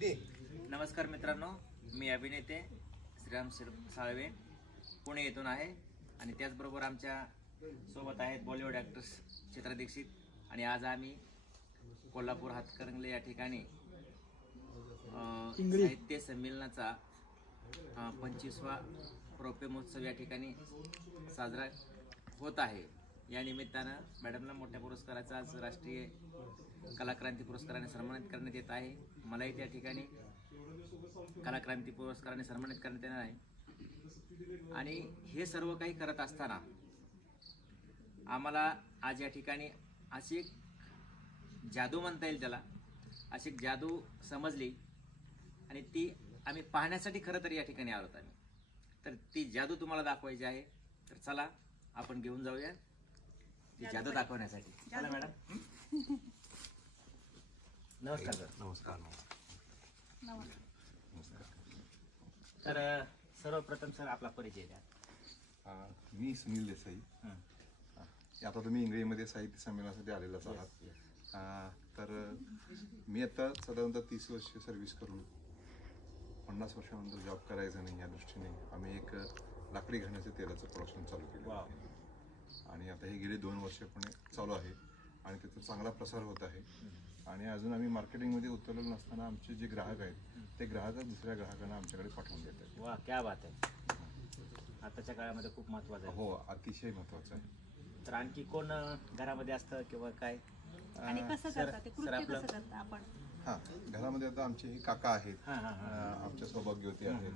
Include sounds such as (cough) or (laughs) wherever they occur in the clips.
नमस्कार मित्रांनो मी अभिनेते श्रीराम साळवे पुणे येथून आहे आणि त्याचबरोबर आमच्यासोबत आहेत बॉलिवूड ॲक्ट्रेस चित्रा दीक्षित आणि आज आम्ही कोल्हापूर हातकरंगले या ठिकाणी साहित्य संमेलनाचा पंचवीसवा रौप्य महोत्सव या ठिकाणी साजरा होत आहे. या निमित्तानं मॅडमला मोठ्या पुरस्काराचा आज राष्ट्रीय कलाक्रांती पुरस्काराने सन्मानित करण्यात येत आहे. मलाही त्या ठिकाणी कलाक्रांती पुरस्काराने सन्मानित करण्यात येणार आहे. आणि हे सर्व काही करत असताना आम्हाला आज या ठिकाणी अशी एक जादू म्हणता येईल त्याला. अशी एक जादू समजली. आणि ती आम्ही पाहण्यासाठी खरं तर या ठिकाणी आलो आम्ही. तर ती जादू तुम्हाला दाखवायची आहे. तर चला आपण घेऊन जाऊया जादू दाखवण्यासाठी. चला मॅडम. नमस्कार सर. नमस्कार तर सर्वप्रथम सर आपला परिचय द्या. अं, मी सुनील देसाई. हं. आता तुम्ही इंग्रजीमध्ये साहित्य संमेलनासाठी आलेलाच आहात. अं, तर मी आता साधारणतः तीस वर्ष सर्व्हिस करून पन्नास वर्षानंतर जॉब करायचा नाही या दृष्टीने आम्ही एक लाकडी घाण्याचं तेलाचं प्रोडक्शन चालू केलं. वाव. आणि आता हे गेले दोन वर्षपणे चालू आहे. आणि त्याचा चांगला प्रसार होत आहे. आणि अजून आम्ही मार्केटिंगमध्ये उतरलेलो नसताना आमचे जे ग्राहक आहेत ते ग्राहक दुसऱ्या ग्राहकांना आमच्याकडे पाठवून देत आहेत. वा क्या बात आहे. आताच्या काळामध्ये खूप महत्वाचं आहे. हो अतिशय महत्त्वाचं आहे. तर आणखी कोण घरामध्ये असतं किंवा काय? आणि कसं सर- करता ते? कृत्य कसं आपण? हा घरामध्ये आता आमचे हे काका आहेत. हां हां हां. आमच्या सौभाग्यवती आहेत.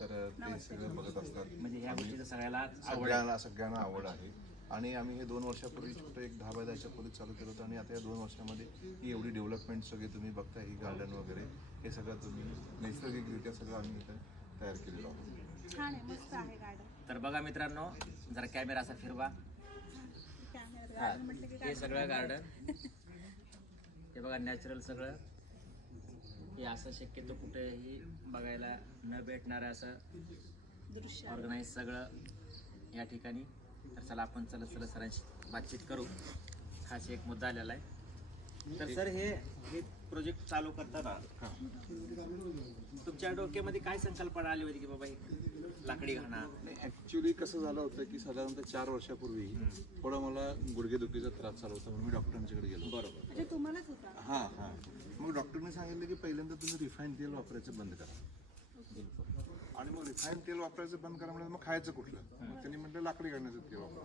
तर ते सगळं बघत असतात. म्हणजे ह्या गोष्टीचं सगळ्याला सगळ्यांना सगळ्यांना आवड आहे. आणि आम्ही हे दोन वर्षापूर्वी छोटं एक दहा बाय दहाच्या पूर्वी चालू केलं होतं आणि आता या दोन वर्षामध्ये ही एवढी डेव्हलपमेंट सगळी तुम्ही बघता ही गार्डन वगैरे हे सगळं तुम्ही नैसर्गिकरित्या सगळं आम्ही इथं तयार केलेलं आहोत. छान आहे मस्त आहे गार्डन तर बघा मित्रांनो जरा कॅमेरा असा फिरवा. हा, गार्डन म्हटलं की हे garden सगळं गार्डन हे बघा नॅचरल सगळं. हे असं शक्यतो कुठेही बघायला न भेटणारं असं दृश्य ऑर्गनाईज सगळं या ठिकाणी. तर चला आपण चला चला सरांशी बातचीत करू. खास एक मुद्दा आलेला आहे. तर सर हे हे प्रोजेक्ट चालू करताना तुमच्या डोक्यामध्ये काय संकल्पना आली होती की बाबा हे लाकडी घाणा? ॲक्च्युली कसं झालं होतं की साधारणतः चार वर्षापूर्वी थोडा मला गुडघेदुखीचा त्रास चालू होता म्हणून मी डॉक्टरांच्याकडे गेलो बरोबर. म्हणजे तुम्हालाच होता? हां हां. मग डॉक्टरने सांगितलं की पहिल्यांदा तुम्ही रिफाईन तेल वापरायचं बंद करा. आणि मग रिफाईन तेल वापरायचं बंद करा म्हणजे मग खायचं कुठलं? मग त्यांनी म्हटलं लाकडी घालण्याचं तेल वापरा.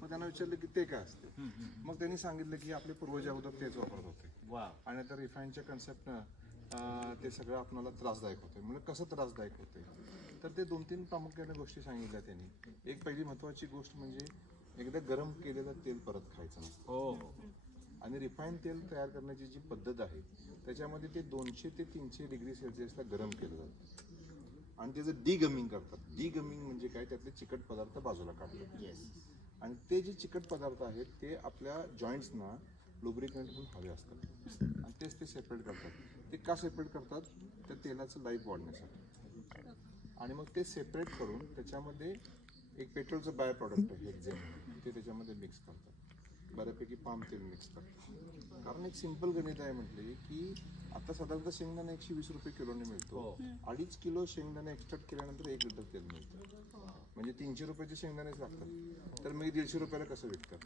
मग त्यांना विचारलं की ते काय असते? मग त्यांनी सांगितलं की आपले पूर्वज अगोदर तेच वापरत होते. वा आणि आता रिफाईनच्या कन्सेप्टनं ते सगळं आपल्याला त्रासदायक होते. म्हणजे कसं त्रासदायक होते? तर ते दोन तीन प्रामुख्याने गोष्टी सांगितल्या त्यांनी. एक पहिली महत्वाची गोष्ट म्हणजे एकदा गरम केलेलं तेल परत खायचं नसतं. हो हो. आणि रिफाईन तेल तयार करण्याची जी पद्धत आहे त्याच्यामध्ये ते दोनशे ते तीनशे डिग्री सेल्सिअसला गरम केलं जातं. आणि त्याचं डिगमिंग करतात. डिगमिंग म्हणजे काय? त्यातले चिकट पदार्थ बाजूला काढतात. येस आणि ते जे चिकट पदार्थ आहेत ते आपल्या जॉईंट्सना लुब्रिकंट म्हणून हवे असतात. आणि तेच ते सेपरेट करतात. ते का सेपरेट करतात? त्या तेलाचं लाईफ वाढण्यासाठी. आणि मग ते सेपरेट करून त्याच्यामध्ये एक पेट्रोलचं बाय प्रॉडक्ट आहे ते त्याच्यामध्ये मिक्स करतात. बऱ्यापैकी पाम तेल मिक्स करतात. कारण एक सिंपल गणित आहे म्हटले की आता साधारणतः शेंगदाणा एकशे वीस रुपये किलोने मिळतो. हो. अडीच किलो शेंगदाणे एक्स्ट्रॅक्ट केल्यानंतर एक लिटर तेल मिळतं. म्हणजे तीनशे रुपयाचे शेंगदाणेच लागतात. तर मी दीडशे रुपयाला कसं विकतात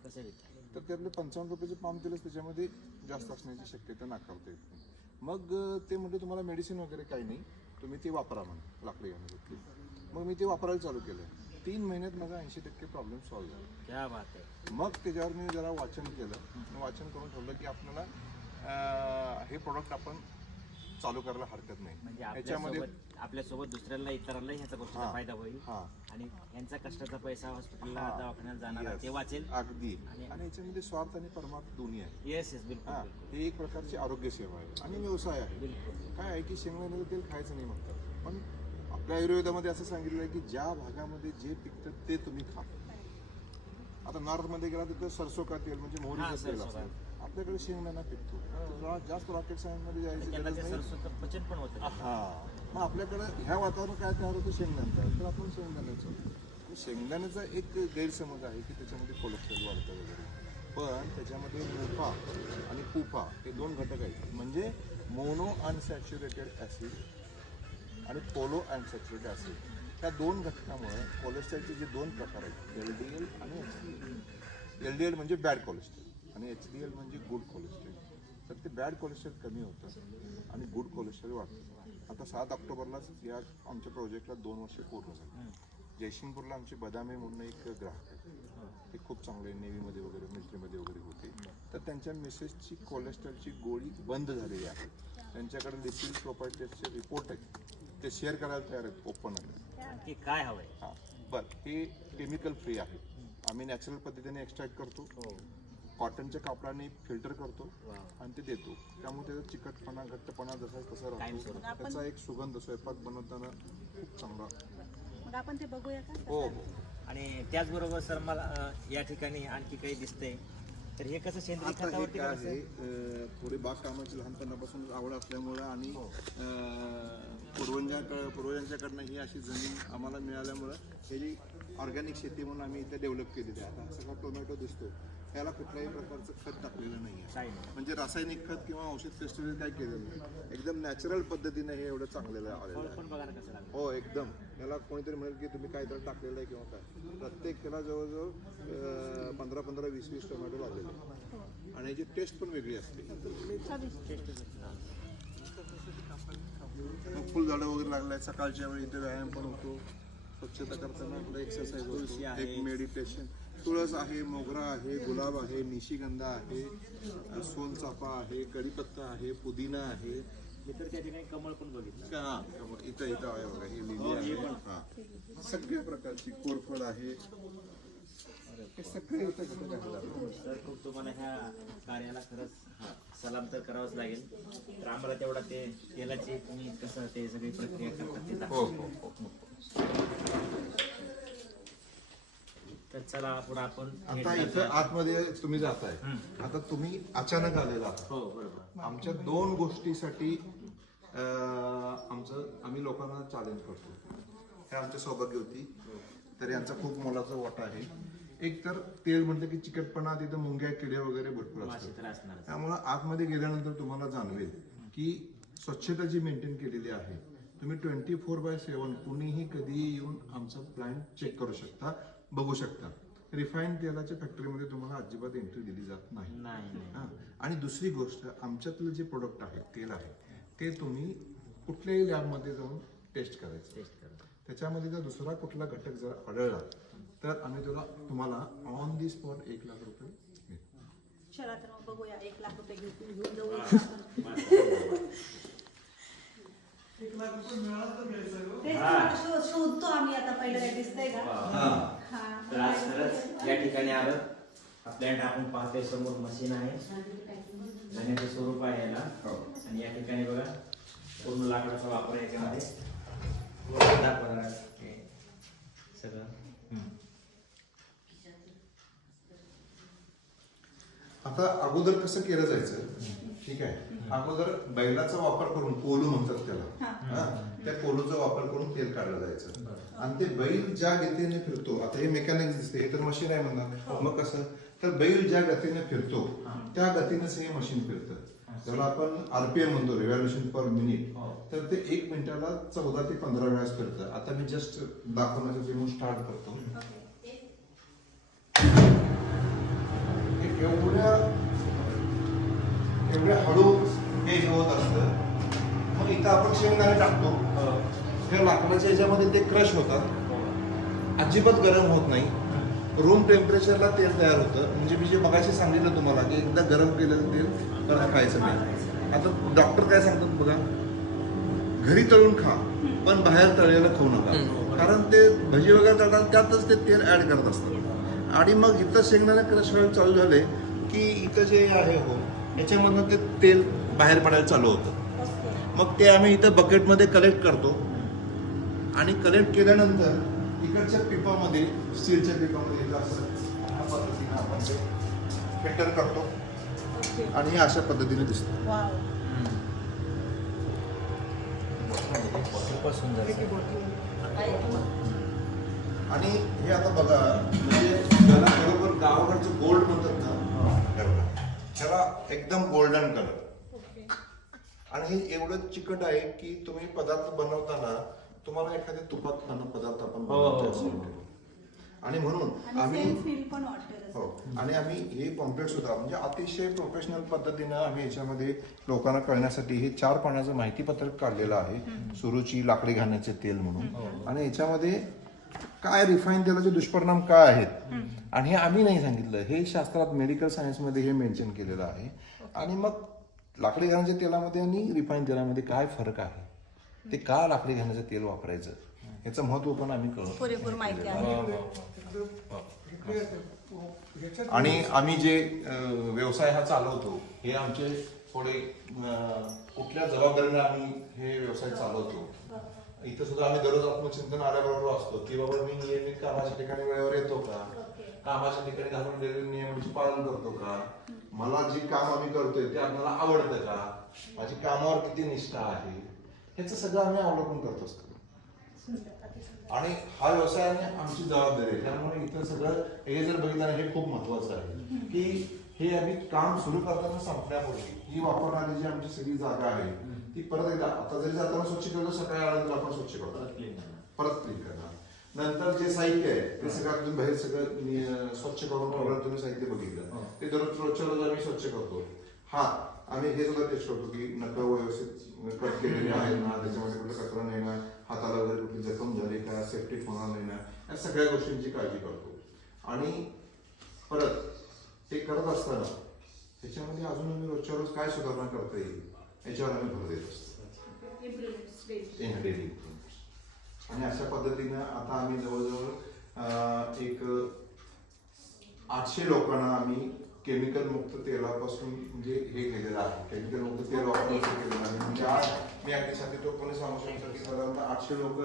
तर त्यातले पंचावन्न रुपयाचे पाम तेलच त्याच्यामध्ये जास्त असण्याची शक्यता नाकारता येत नाही. मग ते म्हणजे तुम्हाला मेडिसिन वगैरे काही नाही. तुम्ही ते वापरा म्हणून लाकडी घालण्यासाठी मग मी ते वापरायला चालू केलं. तीन महिन्यात माझा ऐंशी टक्के प्रॉब्लेम सॉल्व्ह झाला. क्या बात आहे. मग त्याच्यावर मी जरा वाचन केलं. वाचन करून ठेवलं की आपल्याला अं, हे प्रोडक्ट आपण चालू करायला हरकत नाही. म्हणजे याच्यामध्ये आपल्यासोबत आपल्यासोबत दुसऱ्याला इतरांना ह्याचा गोष्टीचा हा. फायदा होईल. हा. आणि यांचा कष्टाचा पैसा हॉस्पिटलला हा. दवाखान्यात जाणार Yes. ते वाचेल. अगदी. आणि- आणि याच्यामध्ये स्वार्थ आणि परमार्थ दोन्ही आहे येस येस बिलकुल हा. बिलकुल. हे एक प्रकारची आरोग्य सेवा आहे आणि व्यवसाय आहे. बिलकुल. काय आहे की शेंगदाण्याचं तेल खायचं नाही म्हणतात. पण आपल्या आयुर्वेदामध्ये असं सांगितलं आहे की ज्या भागामध्ये जे पिकतं ते तुम्ही खा. आता नॉर्थमध्ये गेला तर सरसो का तेल म्हणजे मोहरीचं तेल असतं. आपल्याकडे शेंगदाणा पिकतो. तर जास्त रॉकेट सायन्समध्ये जायची हा. मग आपल्याकडे ह्या वातावरणात काय तयार होतं? शेंगदाण्याचं तर आपण शेंगदाण्याचं. शेंगदाण्याचा एक गैरसमज आहे की त्याच्यामध्ये कोलेस्ट्रॉल वाढतं वगैरे. पण त्याच्यामध्ये मोफा आणि कुफा हे दोन घटक आहेत. म्हणजे मोनो अनसॅच्युरेटेड ॲसिड आणि पोलो अनसॅच्युरेटेड ॲसिड त्या दोन घटकामुळे कोलेस्ट्रॉलचे जे दोन प्रकार आहेत एल डी एल आणि H D L L D L म्हणजे बॅड कोलेस्ट्रॉल आणि एच डी एल म्हणजे गुड कोलेस्ट्रॉल तर ते बॅड कोलेस्ट्रॉल कमी होतं आणि गुड कोलेस्ट्रॉल वाढतं. आता सात ऑक्टोबरलाच या आमच्या प्रोजेक्टला दोन वर्ष पूर्ण झाली. जयसिंगपूरला आमचे बदामे म्हणून एक ग्राहक आहे ते खूप चांगले नेव्हीमध्ये वगैरे मिलिटरीमध्ये वगैरे होते. तर त्यांच्या मिसेसची कोलेस्ट्रॉलची गोळी बंद झालेली आहे. त्यांच्याकडे लिथिल प्रॉपर्टीचे रिपोर्ट आहेत. ते शेअर करायला तयार आहेत ओपन आहे की काय हवंय? हां. बरं हे केमिकल फ्री आहे. आम्ही नॅचरल पद्धतीने एक्स्ट्रॅक्ट करतो. कॉटनच्या कापडाने फिल्टर करतो आणि ते देतो. त्यामुळे त्याचा चिकटपणा घट्टपणा जसा तसा राहतो. कायमस्वरूपी. त्याचा एक सुगंध स्वयंपाक बनवताना खूप चांगला. मग आपण ते बघूया का? हो हो. आणि त्याचबरोबर सर मला अं, या ठिकाणी आणखी काही दिसतंय. तर हे कसं सेंद्रिय आता हे खतावरती काय कसं? आहे अं, थोडी बागकामाची लहानपणापासून आवड असल्यामुळं आणि अं, पूर्वजां पूर्वजांच्याकडनं ही अशी जमीन आम्हाला मिळाल्यामुळं हे जी ऑर्गॅनिक शेती म्हणून आम्ही इथे डेव्हलप केलेली आहे. आता सगळा टोमॅटो दिसतो त्याला कुठल्याही प्रकारचं खत टाकलेलं नाही आहे. म्हणजे रासायनिक खत किंवा औषध पेस्टिसाइड काय केलेलं नाही. एकदम नॅचरल पद्धतीने हे एवढं चांगलेलं आलेलं आहे हो एकदम. याला कोणीतरी म्हणेल की तुम्ही काहीतरी टाकलेलं आहे किंवा काय. प्रत्येक त्याला जवळजवळ पंधरा पंधरा वीस वीस टोमॅटो लागलेले. आणि याची टेस्ट पण वेगळी असते. मग फुलझाडं वगैरे लागले आहेत सकाळच्या वेळी इथे व्यायाम पण होतो. स्वच्छता करताना आपला एक्सरसाइज होतो. आहे. एक मेडिटेशन तुळस आहे मोगरा आहे गुलाब आहे निशिगंधा आहे सोनचाफा आहे कढीपत्ता आहे पुदिना आहे. इतर त्या ठिकाणी कमळ पण बघितलं. का हा, इथं इथं आहे बघा ही हो, लिली आहे. हा. सगळ्या प्रकारची कोरफड आहे हे सगळे इथं घटक आहेत आपल्याकडे. सर खूप तुम्हाला ह्या कार्याला खरंच सलाम तर करावंच लागेल. तर आम्हाला तेवढा ते तेलाची तुम्ही कसं ते सगळी प्रक्रिया करतात ते हो दाखवा. हो हो. तर चला आपण आता इथं आतमध्ये तुम्ही जाताय. आता तुम्ही अचानक आलेला आहात. हो बरोबर. आमच्या दोन गोष्टीसाठी अं, आमचं आम्ही लोकांना चॅलेंज करतो. हे आमच्या सौभाग्यवती तर यांचा खूप मोलाचा वाटा आहे. एक तर तेल म्हटलं की चिकटपणा तिथं मुंग्या किडे वगैरे भरपूर असतात. त्यामुळं आतमध्ये गेल्यानंतर तुम्हाला जाणवेल की स्वच्छता जी मेंटेन केलेली आहे तुम्ही ट्वेंटी फोर बाय सेवन कुणीही कधीही येऊन आमचा प्लांट चेक करू शकता बघू शकता. रिफाईन तेलाच्या फॅक्टरीमध्ये तुम्हाला अजिबात एंट्री दिली जात नाही. आणि दुसरी गोष्ट आमच्यातलं जे प्रोडक्ट आहे तेल आहे ते तुम्ही कुठल्याही लॅबमध्ये जाऊन टेस्ट करायचं. त्याच्यामध्ये जर दुसरा कुठला घटक जर आढळला तर आम्ही तुला तुम्हाला ऑन दी स्पॉट एक लाख रुपये. चला तर मग बघूया एक लाख रुपये घेऊन घेऊन जाऊ तेच तुम्हाला शोध- शोधतो आम्ही आता पहिलं काय दिसतंय का? हा. तर आज खरंच या ठिकाणी आलं आपल्याला आपण पाहतोय समोर मशीन आहे. धन्याचं स्वरूप आहे याला. आणि या ठिकाणी बघा पूर्ण लाकडाचा वापर आहे याच्यामध्ये दाखवा जरा. हे सगळं. आता अगोदर कसं केलं जायचं? ठीक आहे. अगोदर बैलाचा वापर करून पोलू म्हणतात त्याला. हा. त्या पोलूचा वापर करून तेल काढलं जायचं. आणि ते बैल ज्या गतीने फिरतो आता हे मेकॅनिक दिसते हे तर मशीन आहे म्हणा. मग कसं? तर बैल ज्या गतीने फिरतो त्या गतीनेच हे मशीन फिरतं. त्याला आपण आरपीएम म्हणतो रिव्हॉल्युशन पर मिनिट तर ते एक मिनिटाला चौदा ते पंधरा वेळास फिरतं. आता मी जस्ट दाखवण्यासाठी मी स्टार्ट करतो. एवढ्या एवढ्या हळू हे हे होत असतं मग इथं आपण शेंगदाणे टाकतो. त्या लाकडाच्या याच्यामध्ये ते क्रश होतात. अजिबात गरम होत नाही. रूम टेम्परेचरला तेल तयार होतं. म्हणजे मी जे मगाशी सांगितलं तुम्हाला की एकदा गरम केलेलं तेल परत खायचं नाही. आता डॉक्टर काय सांगतात बघा? घरी तळून खा पण बाहेर तळलेलं खाऊ नका. कारण ते भजी वगैरे तळतात त्यातच ते तेल ऍड करत असतात आणि मग इथं शेंगदाणे क्रश व्हायला चालू झाले की इथं जे आहे हो याच्यामधनं ते तेल बाहेर पडायला चालू होतं. मग ते आम्ही इथं बकेटमध्ये कलेक्ट करतो. आणि कलेक्ट केल्यानंतर इकडच्या पिपामध्ये स्टीलच्या पिपामध्ये ह्या पद्धतीने आपण ते फिल्टर करतो. आणि हे अशा पद्धतीने दिसतं. सुंदर आणि हे आता बघा म्हणजे त्याला बरोबर गावाकडचं गोल्ड म्हणतात ना हे. बघा. ह्याला एकदम गोल्डन कलर आणि हे एवढं चिकट आहे की तुम्ही पदार्थ बनवताना तुम्हाला एखाद्या तुपात खाणं पदार्थ आपण बनवतो असं वाटेल. आणि म्हणून आम्ही हो आणि आम्ही हे पॉम्पलेट सुद्धा म्हणजे अतिशय प्रोफेशनल पद्धतीनं आम्ही याच्यामध्ये लोकांना कळण्यासाठी हे चार पाण्याचं माहितीपत्रक काढलेलं आहे. सुरुची लाकडी घाण्याचे तेल म्हणून. आणि याच्यामध्ये काय रिफाईन तेलाचे दुष्परिणाम काय आहेत? आणि हे आम्ही नाही सांगितलं. हे शास्त्रात मेडिकल सायन्समध्ये हे मेन्शन केलेलं आहे. आणि मग लाकडी घाण्याच्या तेलामध्ये आणि रिफाईन तेलामध्ये काय फरक आहे? ते का लाकडी घाण्याचं तेल वापरायचं? याचं महत्त्व पण आम्ही कळू पुरेपूर माहिती आहे. आणि आम्ही जे व्यवसाय हा चालवतो हे आमचे थोडे कुठल्या जबाबदारीने आम्ही हे व्यवसाय चालवतो? इथं सुद्धा आम्ही दररोज आत्मचिंतन आल्याबरोबर असतो. की बाबा मी नियमित कामाच्या ठिकाणी वेळेवर येतो का? कामाच्या ठिकाणी घालून दिलेल्या नियमांचे पालन करतो का? मला जे काम आम्ही करतोय ते आपल्याला आवडतं का? माझी कामावर किती निष्ठा आहे? ह्याचं सगळं आम्ही अवलंबून करत असतो. आणि हा व्यवसायाने आमची जबाबदारी आहे. त्यामुळे इथं सगळं हे जर बघितलं हे खूप महत्वाचं आहे. की हे आम्ही काम सुरू करताना संपण्यापूर्वी ही वापरणारी जी आमची सगळी जागा आहे ती परत एकदा आता जरी जाताना स्वच्छ केलं सकाळी आल्यानंतर आपण स्वच्छ करतो. परत क्लीन करणार. नंतर जे साहित्य आहे ते सगळं तुम्ही बाहेर सगळं स्वच्छ करून तुम्ही साहित्य बघितलं. ते दररोज रोजच्या रोज आम्ही स्वच्छ करतो. हा आम्ही हे सुद्धा टेस्ट करतो की नख व्यवस्थित कट केलेले आहेत ना त्याच्यामध्ये कुठे कचरा नाही ना हाताला वगैरे कुठली जखम झाली का सेफ्टिक होणार नाही ना या सगळ्या गोष्टींची काळजी करतो. आणि परत ते करत असताना त्याच्यामध्ये अजून आम्ही रोजच्या रोज काय सुधारणा करता येईल? याच्यावर आम्ही भर देत असतो in daily. आणि अशा पद्धतीनं आता आम्ही जवळजवळ एक आठशे लोकांना आम्ही केमिकल मुक्त तेलापासून म्हणजे हे केलेलं आहे केमिकल मुक्त तेल वापरून केलेलं आहे म्हणजे आज मी तो कोणी सांगू शकतो की साधारणतः आठशे लोक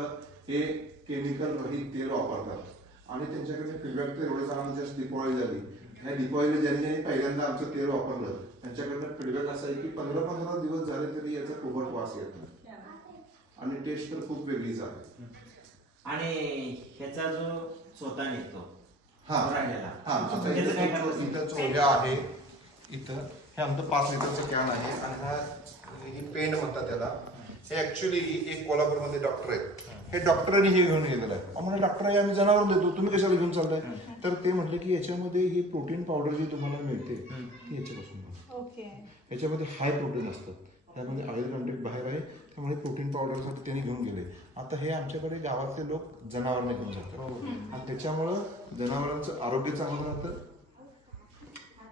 हे केमिकल रहित तेल वापरतात आणि त्यांच्याकडे फीडबॅक तर एवढं चांगलं जस्ट दिपावळी झाली ह्या दिपावलीला ज्यांनी ज्यांनी पहिल्यांदा आमचं तेल वापरलं त्यांच्याकडनं फीडबॅक असा आहे की पंधरा पंधरा दिवस झाले तरी याचा कोबट वास येत नाही. आणि टेस्ट तर खूप वेगळीच आहे. आणि ह्याचा जो स्वतः निघतो हा. राहिलेला. हा आता त्याचं काय इथं करतात? इथं चोऱ्या आहे. इथं हे आमचं पाच लिटरचं कॅन आहे आणि हा ही पेंट म्हणतात त्याला. हे ऍक्च्युली एक कोल्हापूरमध्ये डॉक्टर आहेत. हे डॉक्टरांनी हे घेऊन गेलेलं आहे. आम्हाला डॉक्टर आहे आम्ही जनावर देतो. तुम्ही कशाला घेऊन चालताय? तर ते म्हटले की याच्यामध्ये ही प्रोटीन पावडर जी तुम्हाला मिळते ती याच्यापासून याच्यामध्ये हाय प्रोटीन असतात. त्यामध्ये ऑइल कंटेंट बाहेर आहे त्यामुळे प्रोटीन पावडरसाठी त्यांनी घेऊन गेले. आता हे आमच्याकडे गावातले लोक जनावरांना घेऊन जातात. आणि त्याच्यामुळं जनावरांचं आरोग्य चांगलं राहतं.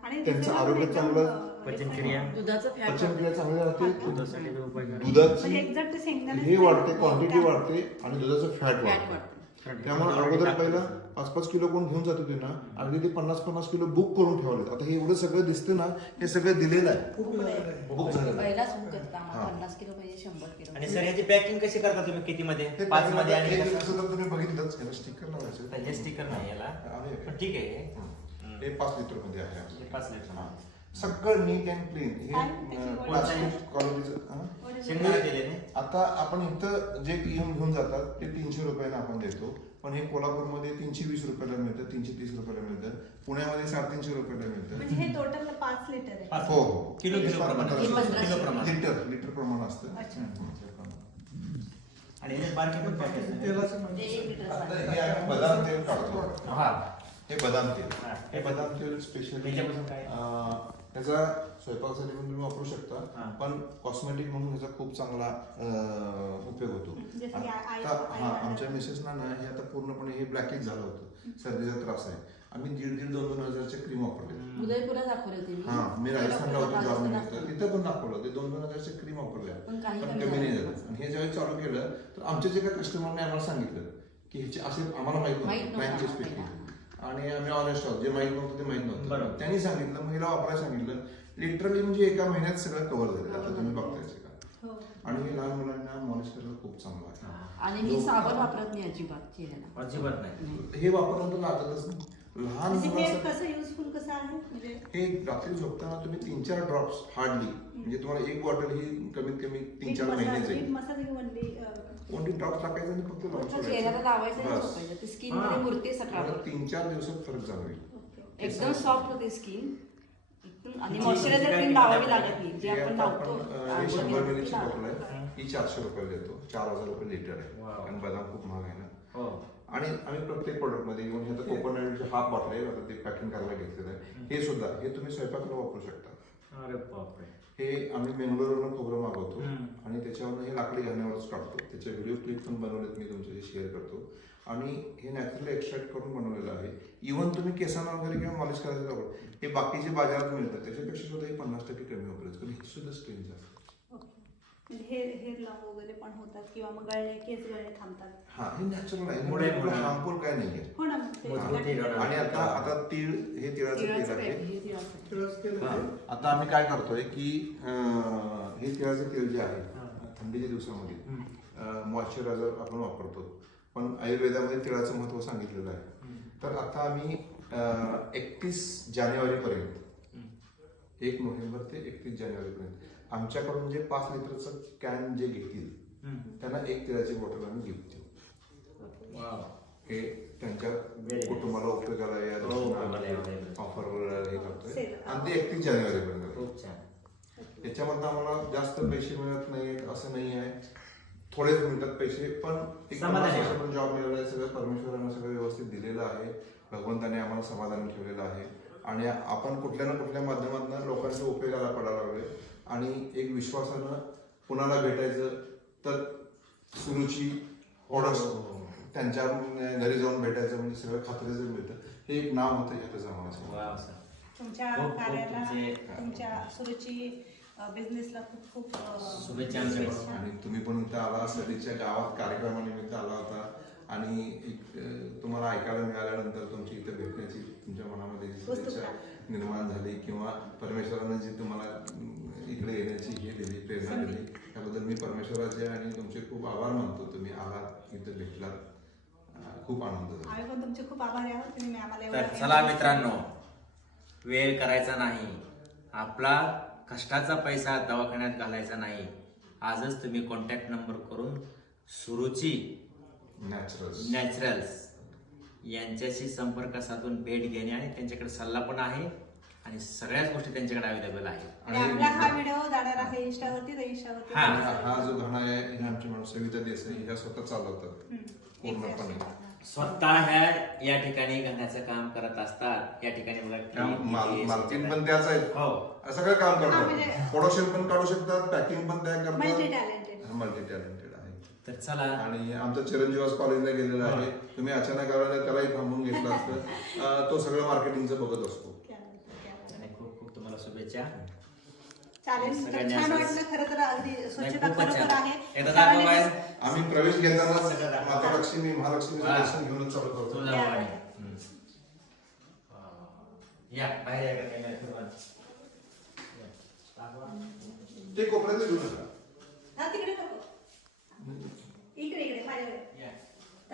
आणि त्यांचं आरोग्य चांगलं पचनक्रिया. दुधाचं फॅट पचनक्रिया चांगली राहते. दुधासाठी बी. दुधाची म्हणजे एक्झॅक्ट शेंगदाणे हे वाढते क्वांटिटी वाढते आणि दुधाचं फॅट फॅट वाढतं. वाढतं. त्यामुळे अगोदर पहिला पाच पाच किलो कोण घेऊन जात होते ना अगदी ते पन्नास पन्नास किलो बुक करून ठेवले आता हे एवढं सगळं दिसतं ना हे सगळं दिलेलं आहे. बुक झालेलं आहे. पहिलाच बुक येतात आम्हाला हा. पन्नास किलो पाहिजे शंभर किलो आणि सर याची पॅकिंग कशी करता तुम्ही? किती मध्ये हे पाच मध्ये आणि हे कसं? जसं तुम्ही बघितलंच याला स्टिकर लावायचं. हे स्टिकर नाही याला. आहे. पण ठीक आहे. हे. पाच लिटरमध्ये आहे. हे पाच लिटर. सगळं नीट अँड क्लीन हे प्लास्टिक दिले आता आपण इथं जे येऊन घेऊन जातात ते तीनशे रुपयाला आपण देतो. पण हे कोल्हापूरमध्ये तीनशे वीस रुपयाला मिळतं तीनशे तीस रुपयाला मिळतं. पुण्यामध्ये साडेतीनशे रुपयाला मिळतं. म्हणजे हे टोटल पाच लिटर आहे. हो हो. किलो-. लिटर लिटर प्रमाण असतं. आणि हे. हे बदाम तेल काढतो. हा. हे बदाम तेल. हा. हे बदाम. तेल स्पेशली त्याचा स्वयंपाकासाठी पण तुम्ही वापरू. शकता. पण कॉस्मेटिक म्हणून ह्याचा खूप चांगला उपयोग होतो. आता हा आमच्या मिसेसना ना हे आता पूर्णपणे हे ब्लॅकेज झालं होतं. सर्दीचा त्रास आहे. आम्ही दीड दीड दोन दोन हजारचे क्रीम वापरले. दाखवले होते हा मी राजस्थानला होतो जॉब दाखवलं. तिथं पण दाखवलं ते दोन दोन हजारचे क्रीम वापरल्या पण कमी नाही झालं. आणि हे ज्यावेळी चालू केलं तर आमच्या जे काही कस्टमरने आम्हाला सांगितलं की ह्याचे असे आम्हाला माहीत माहीत नव्हतं. आणि आम्ही ऑनेस्ट आहोत. जे माहीत नव्हतं ते माहीत नव्हतं. त्यांनी सांगितलं मग हिला वापरायला सांगितलं. लिटरली म्हणजे एका महिन्यात सगळं कव्हर झालं आता तुम्ही बघताय का हो. आणि हे लहान मुलांना मॉलिश करायला खूप चांगलं आहे. आणि मी साबण वापरत नाही अजिबात चेहऱ्याला. अजिबात नाही. हे वापरणं तर लागतच नाही. लहान म्हणजे हे मुलांसाठी कसं युजफुल कसं आहे? म्हणजे हे रात्री झोपताना तुम्ही तीन चार ड्रॉप्स हार्डली म्हणजे तुम्हाला एक बॉटल ही कमीत कमी तीन चार महिने कोणती ड्रॉप्स टाकायचं आणि फक्त लावून चेहऱ्याला सोडायचं. लावायचं आणि बस. झोपायचं. ते स्किनमध्ये मुरते सकाळ तीन चार दिवसात फरक जाणवेल. एकदम सॉफ्ट होते स्किन एकदम आणि मॉइश्चरायझर क्रीम लावावी लागत नाही जे हे आपण आता लावतो. आपण, अं, हे आंघोळ शंभर मिलीची बॉटल. आहे. ही. चारशे रुपयाला देतो. चार हजार रुपये लिटर आहे. आणि बदाम खूप महाग आहे ना. हो. आणि आम्ही प्रत्येक प्रोडक्टमध्ये इव्हन हे आता कोकोनट हाफ बॉटल आहे. आता ते पॅकिंग करायला घेतलेलं आहे. हे सुद्धा हे तुम्ही स्वयंपाकाला वापरू शकता. अरे बापरे. हे आम्ही बेंगलोरवरून खोबरं मागवतो. आणि त्याच्यावरून हे लाकडी घालण्यावरच काढतो. त्याचे व्हिडिओ क्लिप पण बनवलेत मी तुमच्याशी शेअर करतो. आणि हे नॅचरली एक्स्ट्रॅक्ट करून बनवलेलं आहे. इव्हन तुम्ही केसांना वगैरे किंवा मॉलिश करायचं लागलं हे बाकीचे बाजारात मिळतात. त्याच्यापेक्षा सुद्धा हे पन्नास टक्के कमी वापरायचं. कारण हे सुद्धा स्ट्रेंज हेअर लॉंग वगैरे पण होतात किंवा मग गळणे केस गळणे थांबतात. हा हे नॅचरल आहे. मुळे- मुळे. हार्मफुल काय नाहीये. हो ना ते मजबूत गळणे- होणार. आणि आता आता तीळ हे तिळाचं तेल तिळाचं आहे. तेल, हे तिळाचं तेल. हा. आता आम्ही काय करतोय की अं, हे तिळाचं तेल जे आहे थंडीच्या दिवसामध्ये मॉइश्चरायझर आपण वापरतो. पण आयुर्वेदामध्ये तिळाचं महत्त्व सांगितलेलं आहे. तर आता आम्ही एकतीस जानेवारीपर्यंत एक नोव्हेंबर ते एकतीस जानेवारीपर्यंत आमच्याकडून जे पाच लिटरचं कॅन जे घेतील त्यांना एक तिळाची बॉटल आम्ही गिफ्ट देऊ. हे त्यांच्या कुटुंबाला उपयोगाला या हो. ऑफर हे करतोय. Sale. आणि ते एकतीस जानेवारीपर्यंत खूप छान. याच्यामधनं आम्हाला जास्त पैसे मिळत नाहीत असं नाही आहे. थोडेच मिळतात पैसे. पण जॉब मिळाला आहे सगळं परमेश्वरानं सगळं व्यवस्थित दिलेलं आहे. भगवंताने आम्हाला समाधान ठेवलेलं आहे. आणि आपण कुठल्या ना कुठल्या माध्यमातून लोकांच्या उपयोगाला पडायला लागलोय. आणि एक विश्वासानं कुणाला भेटायचं तर सुरुची ओढस त्यांच्या घरी जाऊन भेटायचं म्हणजे सगळं खात्रीचं मिळतं. हे एक नाव होतं ह्या जमान्याचं. Wow sir. तुमच्या कार्याला तुमचे- तुमच्या सुरुची बिझनेसला खूप खूप शुभेच्छा. आणि तुम्ही पण इथं आला सध्याच्या गावात कार्यक्रमानिमित्त आला होता. आणि तुम्हाला ऐकायला मिळाल्यानंतर तुमची इथं भेटण्याची तुमच्या मनामध्ये निर्माण झाली किंवा परमेश्वरानं जी तुम्हाला इकडे येण्याची हे दिली प्रेरणा दिली. त्याबद्दल मी परमेश्वराचे आणि तुमचे खूप आभार मानतो. तुम्ही आलात इथं भेटलात. खूप आनंद झाला. आम्ही पण तुमचे खूप आभारी आहोत. तुम्ही आम्हाला एवढा तर चला. मित्रांनो वेळ करायचा नाही. आपला कष्टाचा पैसा दवाखान्यात घालायचा नाही. आजच तुम्ही कॉन्टॅक्ट नंबर करून सुरुची नॅचरल नॅचरल्स यांच्याशी संपर्क साधून भेट घेणे आणि त्यांच्याकडे सल्ला पण आहे. आणि सगळ्याच गोष्टी त्यांच्याकडे अवेलेबल आहे आणि आपला हा व्हिडिओ जाणार आहे इंस्टावरती तर इंस्टावरती हा. हा जो घाणा आहे हे आमची सविता देसाई ह्या स्वतः चालवतात. पूर्णपणे. स्वतः ह्या या ठिकाणी घाण्याचं काम करत असतात. या ठिकाणी त्या माल- पण त्याच आहेत. हो. सगळं काम हा, म्हणजे- करतात प्रोडक्शन पण काढू शकतात पॅकिंग पण त्या करतात. टॅलेंटेड मल्टी टॅलेंटेड आहे. तर चला. आणि आमचा चिरंजीव आज कॉलेजला गेलेला आहे. तुम्ही अचानक आला त्यालाही थांबून घेतला असतं. अं, तो सगळं मार्केटिंगचं बघत असतो आणि खूप खूप तुम्हाला शुभेच्छा चालेल तर सगळ्यांनी छान असंच- वाटलं खरं तर अगदी स्वच्छता खूपच खरोखर छान. आहे एकदा सर्वांनी दाखवा बाहेर. दिस- आम्ही प्रवेश घेताना सगळं दाखवा. माता लक्ष्मी महालक्ष्मीचं. दर्शन घेऊनच चालू करतो. हम्म. या बाहेर या का कॅमेरा फिरवा. ते कोपऱ्यात घेऊ नका हा तिकडे इकडे इकडे माझ्याकडे या.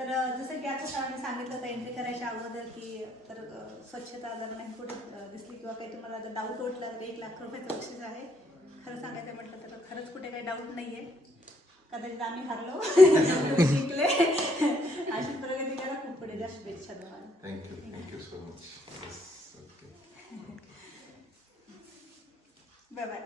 तर जसं की आता सरांनी सांगितलं होतं एंट्री करायच्या अगोदर की तर स्वच्छता जर नाही कुठे दिसली किंवा काही तुम्हाला जर डाऊट उठला तर एक लाख रुपयाचं बक्षीस आहे. खरं सांगायचं म्हटलं तर खरंच कुठे काही डाऊट नाही आहे कदाचित आम्ही हरलो (laughs) जिंकले. अशी प्रगती करा खूप पुढे जा शुभेच्छा तुम्हाला. Thank you thank you so much bye bye